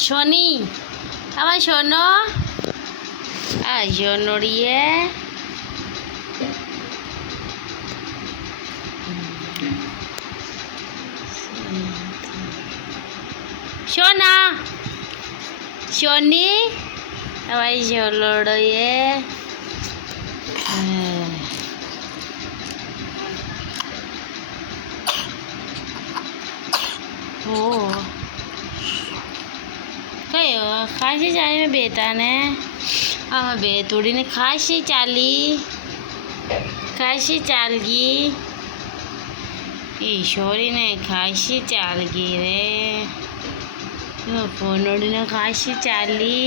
સોની હવે સોનો આ સોનોડીએ સોના સોની હવે સોલોડીએ કયો ખાસી ચાલી મેં બેતાને આમાં બે તોડીને ખાસી ચાલગી ઈશ્વરીને ખાસી ચાલગી રે ફોનોડીને ખાસી ચાલી